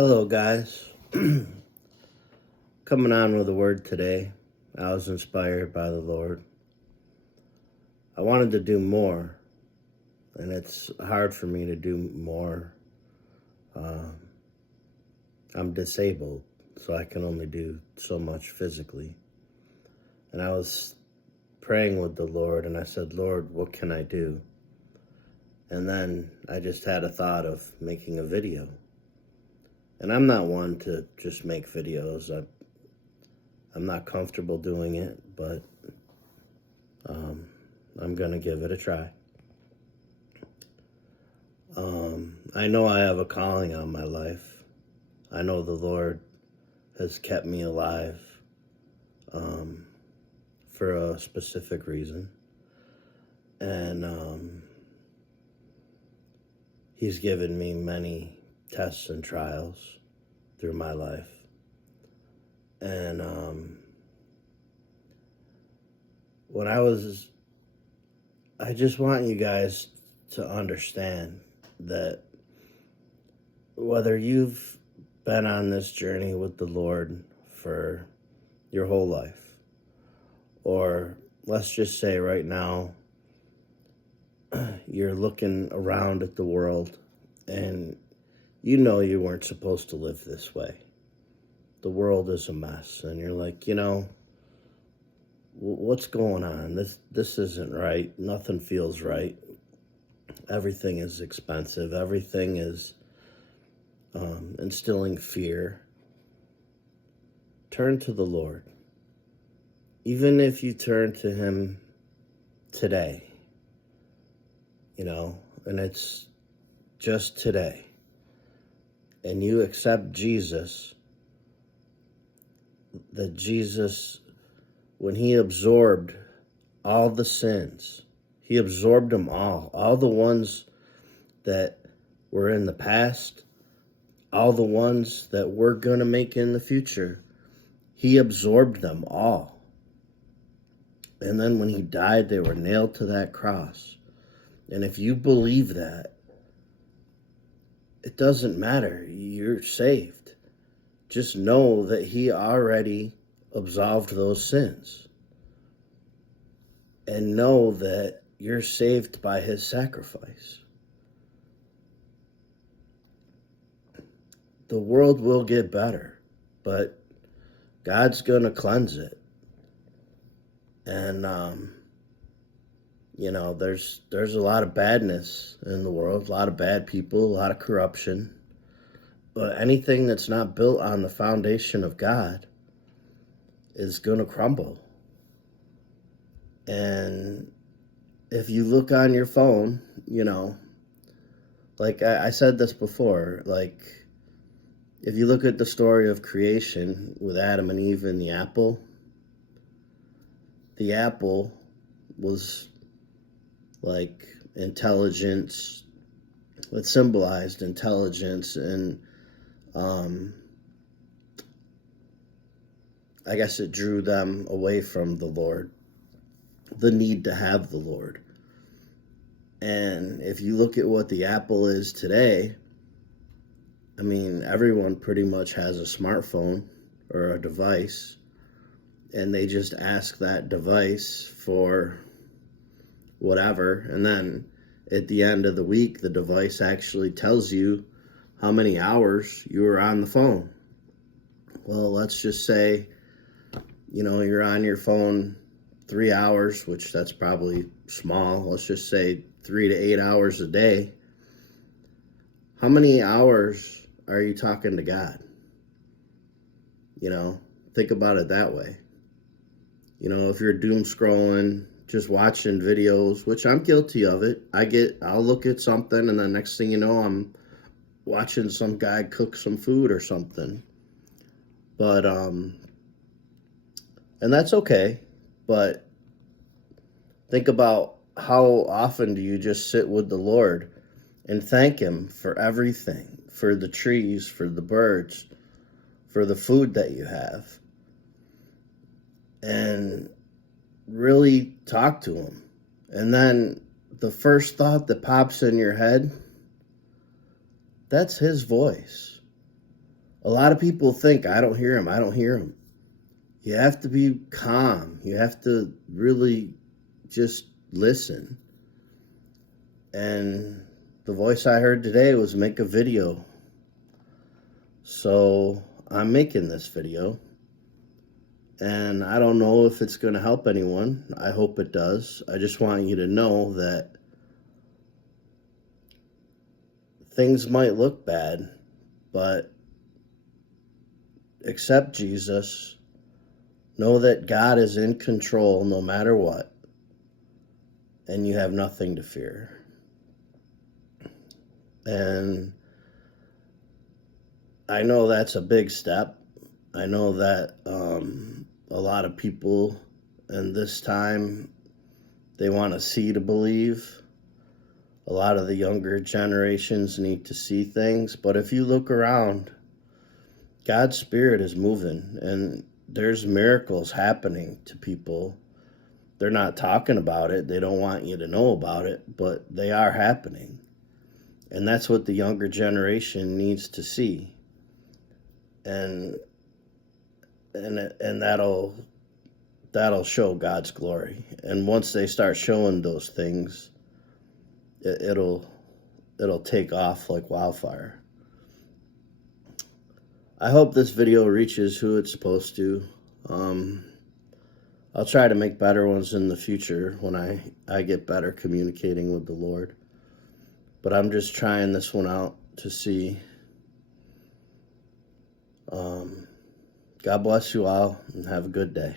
Hello, guys. Coming on with a word today. I was inspired by the Lord. I wanted to do more, and it's hard for me to do more. Uh, I'm disabled, so I can only do so much physically. And I was praying with the Lord, and I said, Lord, what can I do? And then I just had a thought of making a video. And I'm not one to just make videos. I'm not comfortable doing it, but I'm going to give it a try. I know I have a calling on my life. I know the Lord has kept me alive for a specific reason. And He's given me many tests and trials through my life. And I just want you guys to understand that whether you've been on this journey with the Lord for your whole life, or let's just say right now, you're looking around at the world and you know you weren't supposed to live this way. The world is a mess, and you're like, what's going on? This isn't right. Nothing feels right. Everything is expensive. Everything is instilling fear. Turn to the Lord. Even if you turn to Him today, and it's just today, and you accept Jesus, that Jesus, when He absorbed all the sins, He absorbed them all the ones that were in the past, all the ones that we're going to make in the future. He absorbed them all. And then when He died, they were nailed to that cross. And if you believe that, it doesn't matter. You're saved. Just know that He already absolved those sins. And know that you're saved by His sacrifice. The world will get better, but God's going to cleanse it. And, there's a lot of badness in the world, a lot of bad people, a lot of corruption. But anything that's not built on the foundation of God is going to crumble. And if you look on your phone, like I said this before, like if you look at the story of creation with Adam and Eve and the apple was like intelligence. It symbolized intelligence, and I guess it drew them away from the Lord, the need to have the Lord. And if you look at what the apple is today, I mean, everyone pretty much has a smartphone or a device, and they just ask that device for whatever, and then at the end of the week, the device actually tells you how many hours you were on the phone. Well, let's just say, you're on your phone 3 hours, which that's probably small. Let's just say 3 to 8 hours a day. How many hours are you talking to God? Think about it that way. If you're doom scrolling, just watching videos, which I'm guilty of it. I'll look at something, and the next thing you know, I'm watching some guy cook some food or something. But, and that's okay. But think about how often do you just sit with the Lord and thank Him for everything, for the trees, for the birds, for the food that you have. And really talk to Him. And then the first thought that pops in your head, that's His voice. A lot of people think, I don't hear him, I don't hear him. You have to be calm. You have to really just listen. And the voice I heard today was make a video. So I'm making this video. And I don't know if it's going to help anyone. I hope it does. I just want you to know that things might look bad, but accept Jesus. Know that God is in control no matter what, and you have nothing to fear. And I know that's a big step. I know that a lot of people in this time, they want to see to believe. A lot of the younger generations need to see things. But if you look around, God's Spirit is moving, and there's miracles happening to people. They're not talking about it. They don't want you to know about it, but they are happening. And that's what the younger generation needs to see. And that'll show God's glory. And once they start showing those things, it'll take off like wildfire. I hope this video reaches who it's supposed to. I'll try to make better ones in the future when I get better communicating with the Lord. But I'm just trying this one out to see. God bless you all, and have a good day.